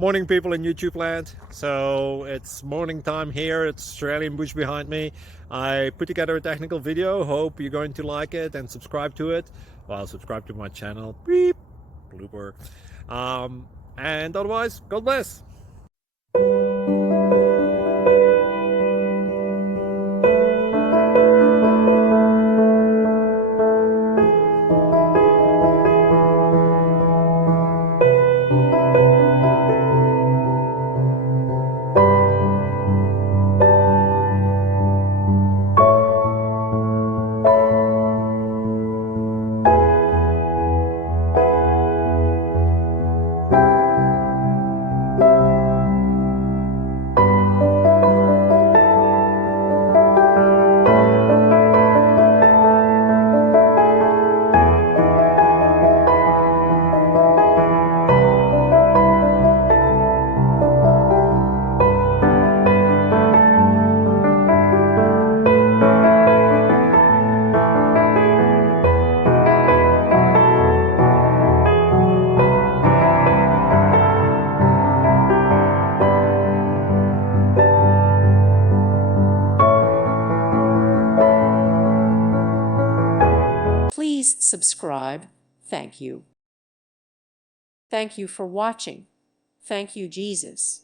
Morning, people in YouTube land. So it's morning time here. It's Australian bush behind me. I put together a technical video. Hope you're going to like it and subscribe to it. Well, subscribe to my channel. Beep. Blooper. And otherwise, God bless. Please subscribe. Thank you. Thank you for watching. Thank you, Jesus.